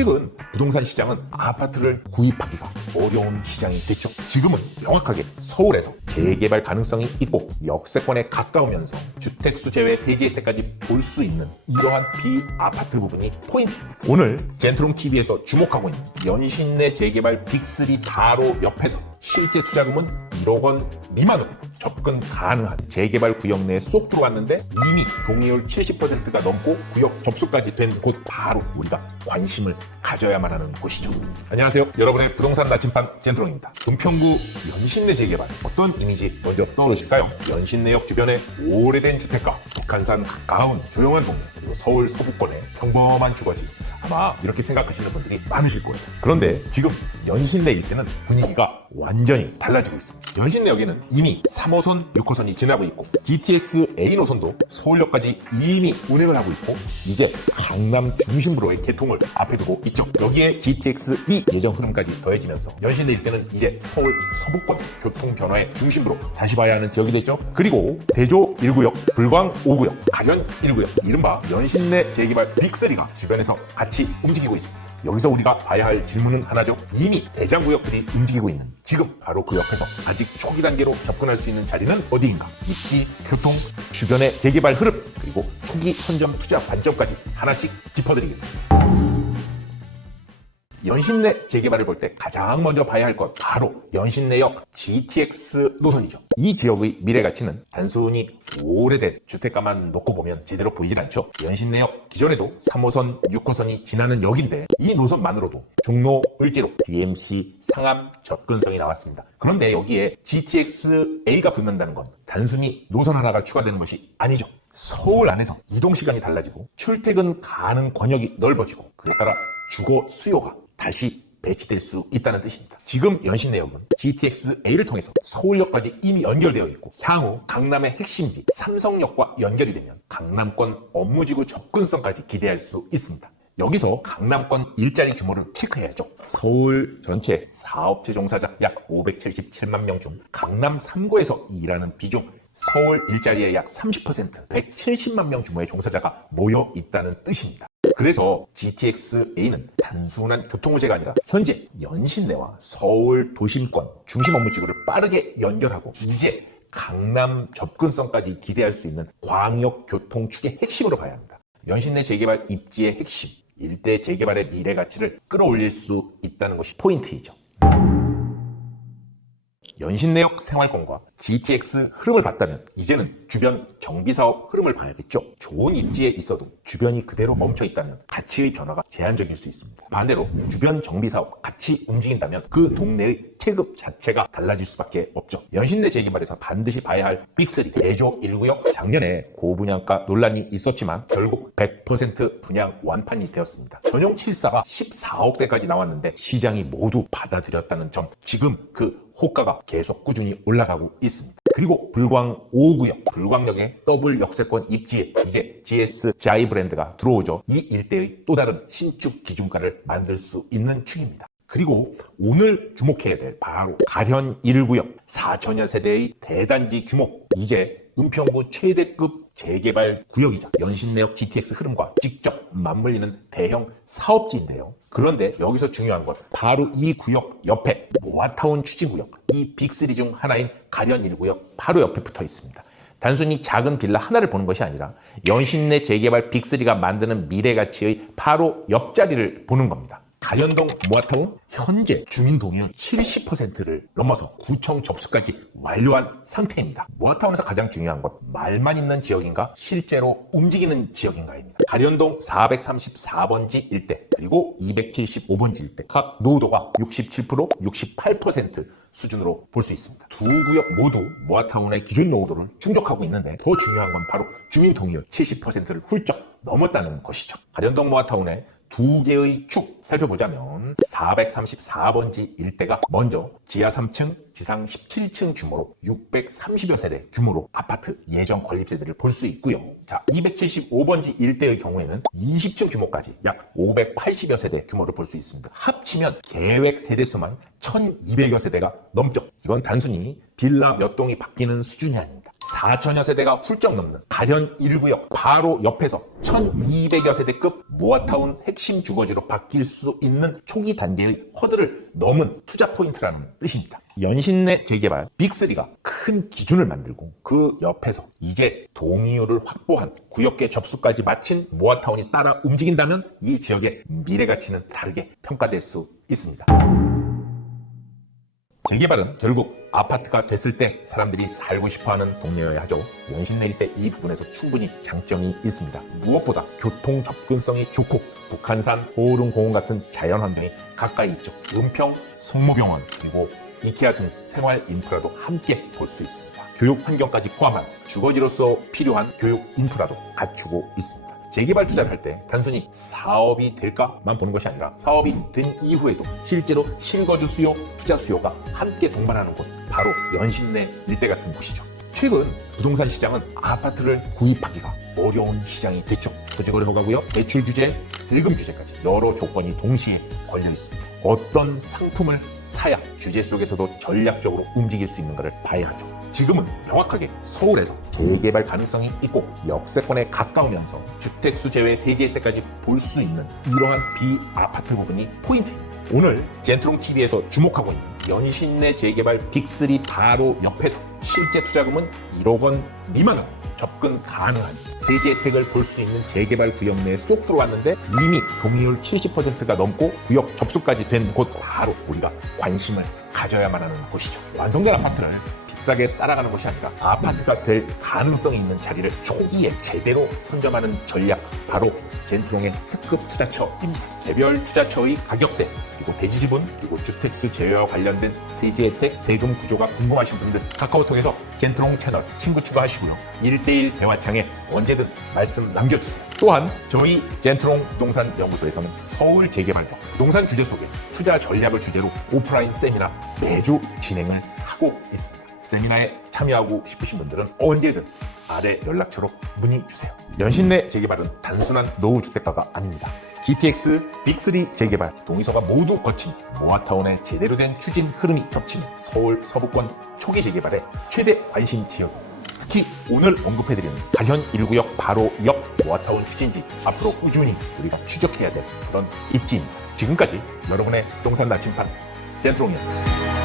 최근 부동산 시장은 아파트를 구입하기가 어려운 시장이 됐죠. 지금은 명확하게 서울에서 재개발 가능성이 있고 역세권에 가까우면서 주택수 제외 세제 혜택까지 볼 수 있는 이러한 비아파트 부분이 포인트. 오늘 젠트롬TV에서 주목하고 있는 연신내 재개발 빅3 바로 옆에서 실제 투자금은 1억 원 미만으로 접근 가능한 재개발 구역 내에 쏙 들어왔는데 이미 동의율 70%가 넘고 구역 접수까지 된 곳 바로 우리가 관심을 가져야만 하는 곳이죠. 안녕하세요. 여러분의 부동산 나침반 젠트롬입니다. 은평구 연신내 재개발 어떤 이미지 먼저 떠오르실까요? 연신내역 주변에 오래된 주택가, 북한산 가까운 조용한 동네, 그리고 서울 서부권의 평범한 주거지. 아마 이렇게 생각하시는 분들이 많으실 거예요. 그런데 지금 연신내 일대는 분위기가 완전히 달라지고 있습니다. 연신내역에는 이미 3호선, 6호선이 지나고 있고 GTX A 노선도 서울역까지 이미 운행을 하고 있고 이제 강남 중심부로의 개통을 앞에 두고 있죠. 여기에 GTX E 예정 흐름까지 더해지면서 연신내 일대는 이제 서울 서부권 교통 변화의 중심부로 다시 봐야 하는 지역이 됐죠. 그리고 대조 1구역, 불광 5구역, 가련 1구역, 이른바 연신내 재개발 빅3가 주변에서 같이 움직이고 있습니다. 여기서 우리가 봐야 할 질문은 하나죠. 이미 대장구역들이 움직이고 있는 지금 바로 그 옆에서 아직 초기 단계로 접근할 수 있는 자리는 어디인가? 입지, 교통, 주변의 재개발 흐름, 그리고 초기 선점 투자 관점까지 하나씩 짚어드리겠습니다. 연신내 재개발을 볼 때 가장 먼저 봐야 할 것 바로 연신내역 GTX 노선이죠. 이 지역의 미래 가치는 단순히 오래된 주택가만 놓고 보면 제대로 보이질 않죠. 연신내역 기존에도 3호선, 6호선이 지나는 역인데 이 노선만으로도 종로, 을지로, DMC, 상암 접근성이 나왔습니다. 그런데 여기에 GTX A가 붙는다는 건 단순히 노선 하나가 추가되는 것이 아니죠. 서울 안에서 이동 시간이 달라지고 출퇴근 가능 권역이 넓어지고 그에 따라 주거 수요가 다시 배치될 수 있다는 뜻입니다. 지금 연신내역은 GTX A를 통해서 서울역까지 이미 연결되어 있고 향후 강남의 핵심지 삼성역과 연결이 되면 강남권 업무지구 접근성까지 기대할 수 있습니다. 여기서 강남권 일자리 규모를 체크해야죠. 서울 전체 사업체 종사자 약 577만 명 중 강남 3구에서 일하는 비중 서울 일자리의 약 30%, 170만 명 규모의 종사자가 모여 있다는 뜻입니다. 그래서 GTX A는 단순한 교통호재가 아니라 현재 연신내와 서울 도심권 중심 업무지구를 빠르게 연결하고 이제 강남 접근성까지 기대할 수 있는 광역 교통축의 핵심으로 봐야 합니다. 연신내 재개발 입지의 핵심, 일대 재개발의 미래 가치를 끌어올릴 수 있다는 것이 포인트이죠. 연신내역 생활권과 GTX 흐름을 봤다면 이제는 주변 정비사업 흐름을 봐야겠죠. 좋은 입지에 있어도 주변이 그대로 멈춰 있다면 가치의 변화가 제한적일 수 있습니다. 반대로 주변 정비사업 같이 움직인다면 그 동네의 체급 자체가 달라질 수밖에 없죠. 연신내 재개발에서 반드시 봐야 할 빅3 대조 1구역 작년에 고분양가 논란이 있었지만 결국 100% 분양 완판이 되었습니다. 전용 7사가 14억대까지 나왔는데 시장이 모두 받아들였다는 점, 지금 그 호가가 계속 꾸준히 올라가고 있습니다. 그리고 불광 5구역, 불광역의 더블 역세권 입지에 이제 GS 자이 브랜드가 들어오죠. 이 일대의 또 다른 신축 기준가를 만들 수 있는 축입니다. 그리고 오늘 주목해야 될 바로 가련 1구역 4천여 세대의 대단지 규모, 이제 은평구 최대급 재개발 구역이자 연신내역 GTX 흐름과 직접 맞물리는 대형 사업지인데요. 그런데 여기서 중요한 건 바로 이 구역 옆에 모아타운 추진구역, 이 빅3 중 하나인 가련 1구역 바로 옆에 붙어 있습니다. 단순히 작은 빌라 하나를 보는 것이 아니라 연신내 재개발 빅3가 만드는 미래 가치의 바로 옆자리를 보는 겁니다. 가련동 모아타운 현재 주민 동의율 70%를 넘어서 구청 접수까지 완료한 상태입니다. 모아타운에서 가장 중요한 것, 말만 있는 지역인가 실제로 움직이는 지역인가입니다. 가련동 434번지 일대 그리고 275번지 일대 각 노후도가 67%, 68% 수준으로 볼 수 있습니다. 두 구역 모두 모아타운의 기준 노후도를 충족하고 있는데 더 중요한 건 바로 주민 동의율 70%를 훌쩍 넘었다는 것이죠. 가련동 모아타운의 두 개의 축 살펴보자면 434번지 일대가 먼저 지하 3층, 지상 17층 규모로 630여 세대 규모로 아파트 예정 건립세대를 볼 수 있고요. 자, 275번지 일대의 경우에는 20층 규모까지 약 580여 세대 규모를 볼 수 있습니다. 합치면 계획 세대수만 1200여 세대가 넘죠. 이건 단순히 빌라 몇 동이 바뀌는 수준이 아닙니다. 4천여 세대가 훌쩍 넘는 가련 1구역 바로 옆에서 1200여 세대급 모아타운 핵심 주거지로 바뀔 수 있는 초기 단계의 허들을 넘은 투자 포인트라는 뜻입니다. 연신내 재개발 빅3가 큰 기준을 만들고 그 옆에서 이제 동의율을 확보한 구역계 접수까지 마친 모아타운이 따라 움직인다면 이 지역의 미래 가치는 다르게 평가될 수 있습니다. 재개발은 결국 아파트가 됐을 때 사람들이 살고 싶어하는 동네여야 하죠. 연신내 일대 이 부분에서 충분히 장점이 있습니다. 무엇보다 교통 접근성이 좋고 북한산, 호우릉공원 같은 자연 환경이 가까이 있죠. 은평, 성모병원, 그리고 이케아 등 생활 인프라도 함께 볼 수 있습니다. 교육 환경까지 포함한 주거지로서 필요한 교육 인프라도 갖추고 있습니다. 재개발 투자를 할 때 단순히 사업이 될까만 보는 것이 아니라 사업이 된 이후에도 실제로 실거주 수요, 투자 수요가 함께 동반하는 곳, 바로 연신내 일대 같은 곳이죠. 최근 부동산 시장은 아파트를 구입하기가 어려운 시장이 됐죠. 토지거래 허가구역, 대출 규제, 세금 규제까지 여러 조건이 동시에 걸려 있습니다. 어떤 상품을 사야 규제 속에서도 전략적으로 움직일 수 있는가를 봐야 하죠. 지금은 명확하게 서울에서 재개발 가능성이 있고 역세권에 가까우면서 주택수 제외 세제 혜택까지 볼 수 있는 이러한 비아파트 부분이 포인트입니다. 오늘 젠트롱TV에서 주목하고 있는 연신내 재개발 빅3 바로 옆에서 실제 투자금은 1억 원 미만으로 접근 가능한 세제 혜택을 볼 수 있는 재개발 구역 내에 쏙 들어왔는데 이미 동의율 70%가 넘고 구역 접수까지 된 곳, 바로 우리가 관심을 가져야만 하는 곳이죠. 완성된 아파트를 비싸게 따라가는 것이 아니라 아파트가 될 가능성이 있는 자리를 초기에 제대로 선점하는 전략, 바로 젠트롱의 특급 투자처입니다. 개별 투자처의 가격대, 그리고 대지지분, 그리고 주택수 제외와 관련된 세제 혜택, 세금 구조가 궁금하신 분들 카카오톡에서 젠트롱 채널 친구 추가하시고요. 1대1 대화창에 언제든 말씀 남겨주세요. 또한 저희 젠트롱 부동산 연구소에서는 서울 재개발과 부동산 규제 속에 투자 전략을 주제로 오프라인 세미나 매주 진행을 하고 있습니다. 세미나에 참여하고 싶으신 분들은 언제든 아래 연락처로 문의 주세요. 연신내 재개발은 단순한 노후주택가가 아닙니다. GTX 빅3 재개발, 동의서가 모두 거친 모아타운의 제대로 된 추진 흐름이 겹치는 서울 서부권 초기 재개발의 최대 관심 지역입니다. 특히 오늘 언급해드리는 가현 1구역 바로 옆 모아타운 추진지, 앞으로 꾸준히 우리가 추적해야 될 그런 입지입니다. 지금까지 여러분의 부동산 나침반 젠트롱이었습니다.